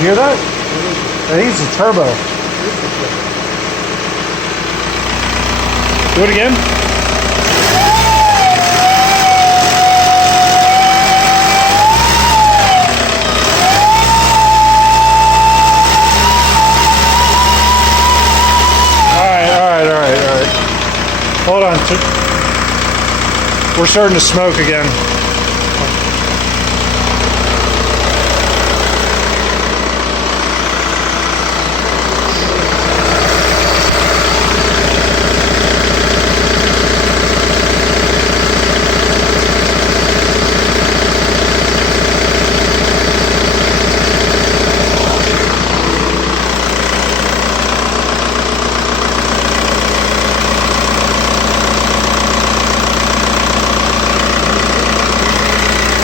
you hear that? I think it's a turbo. Do it again. All right. Hold on. We're starting to smoke again.